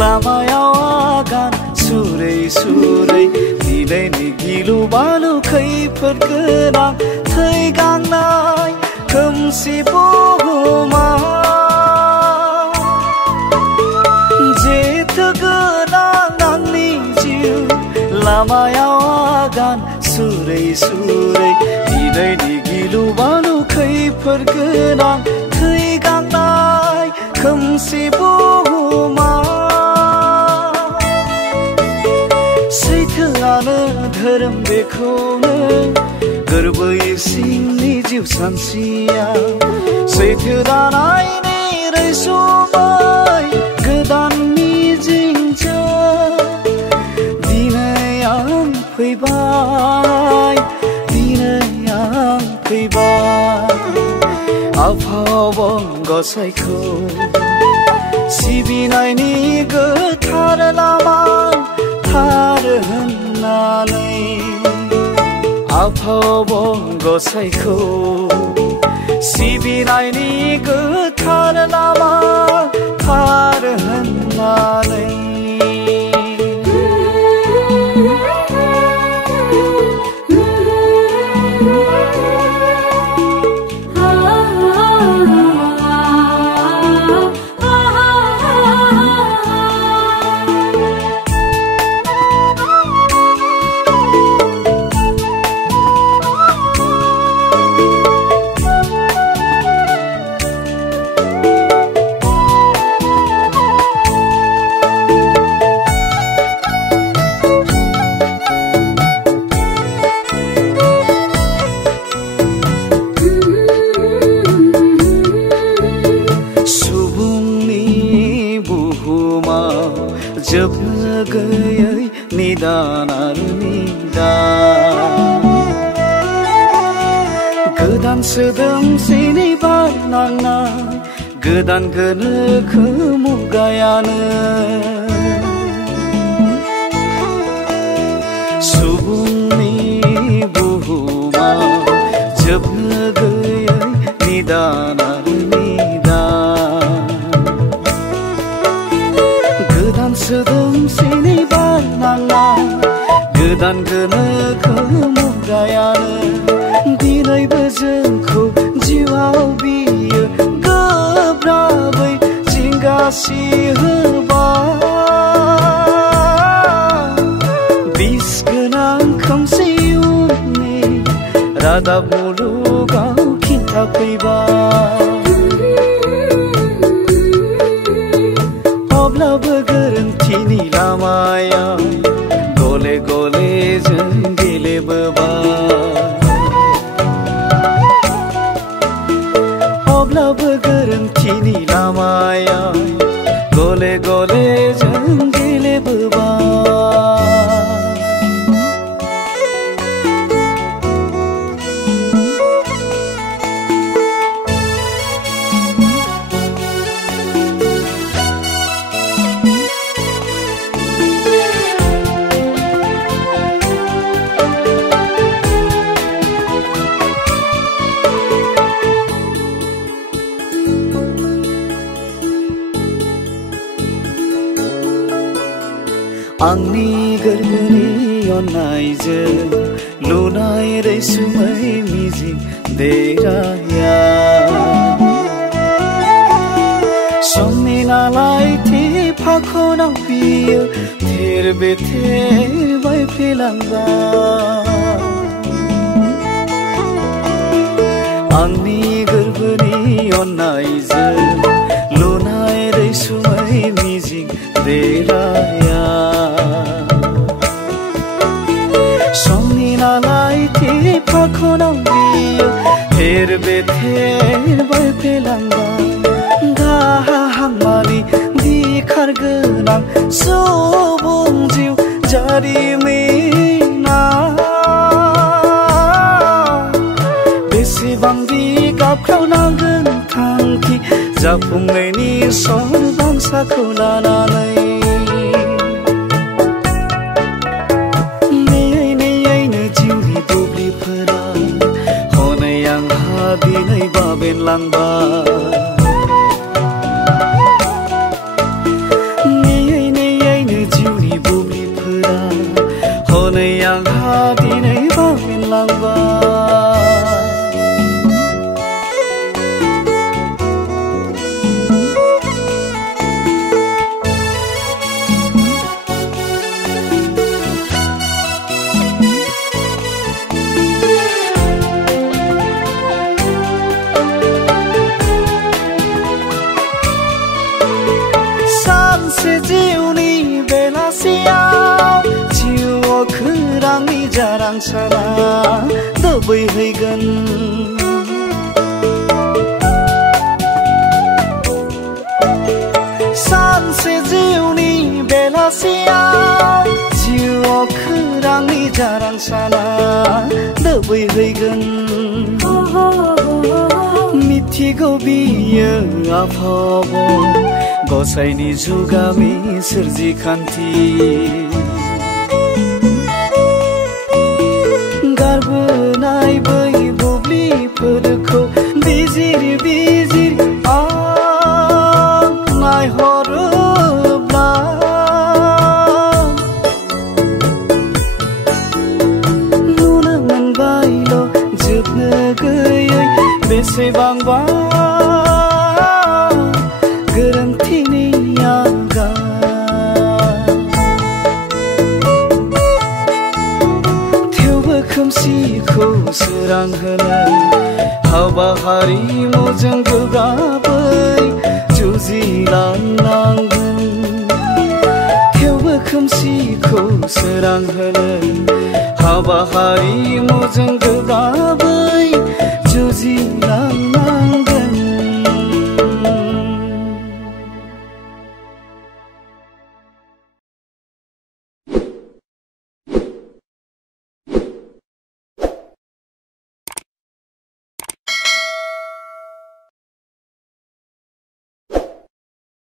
लामायाव आगान सुरै सुरै दिनैनि गिलु बालु खैफोद गोनां थै गांनाय खोमसि बुहुमा जेथो गोनां आंनि जिउ लामायाव आगान सुरै सुरै दिनैनि गिलु बालु खैफोद गोनां थै गांनाय खोमसि बुहुमा सैथोआनो धोरोम बेखौनो गोरबै सिंनि जिउ सानस्रिया सैथो दानायनि रैसुमै गोदान मिजिंजों दिनै आं फैबाय आफावं गसाइखौ सिबिनायनि गोथार लामा थार होननानै आफावं गसाइखौ सिबिनायनि गोथार लामा थार होननानै जोबनो गैयै निदान आरो निदान गोदान सोदोमस्रिनि बार नांनाय गोदान गोनोखो मुगायानो सुबुंनि बुहुमाव जोबनो गैयै निदान आरो सोदोमस्रिनि बार नांनाय गोदान गोनोखो मुगायानो दिनैबो जोंखौ जिउआव बियो गोब्राबै जिंगासिहोबाय बिस गोनां खोमसि उननि रादाब मुलुगाव खिन्थाफैबाय अब्लाबो गोरोन्थिनि लामायाव गले गले जों गेलेबोबाय अब्लाबो गोरोन्थिनि लामायाव गले गले जों गेलेबोबाय आंनि गोरबोनि अननायजों लुनाय रैसुमै मिजिं देराया समनि नालायथि फाखनाव बियो थेर बेथेर बायफ्लेलांबाय आंनि गोरबोनि अननायजों लुनाय रैसुमै मिजिं देराया समनि नालायथि फाखनाव बियो थेर बेथेर बायफ्लेलांबाय गाहामानि दिखार गोनां सुबुं जिउ जारिमिना बेसेबांदि गाबख्रावनांगोन थांखि जाफुंनायनि सरबांसाखौ लानानै दिनै बाबेनलांबाय सानसे जिउनि बेलासियाव जिउआव खौरांनि जारां सारा दोबैहैगोन सानसे जिउनि बेलासियाव जिउआव खौरांनि जारां सारा दोबैहैगोन मिथिगौ बियो आफाव गसाइनि जुगामि सोरजिखान्थि गारबोनाय बै बुब्लिफोरखौ बिजिर बिजिर आं नायहरोब्ला नुनो मोनबायल' जोबनो गैयै बेसेबांबा गोरोन्थिनि आगान थेवबो खोमसिखौ सोरां होनो हाबा हारिमुजों गोब्राबै जुजिलांनांगोन थेवबो खोमसिखौ सोरां होनो हाबा हारिमुजों गोब्राबै जुजिलांनांगोन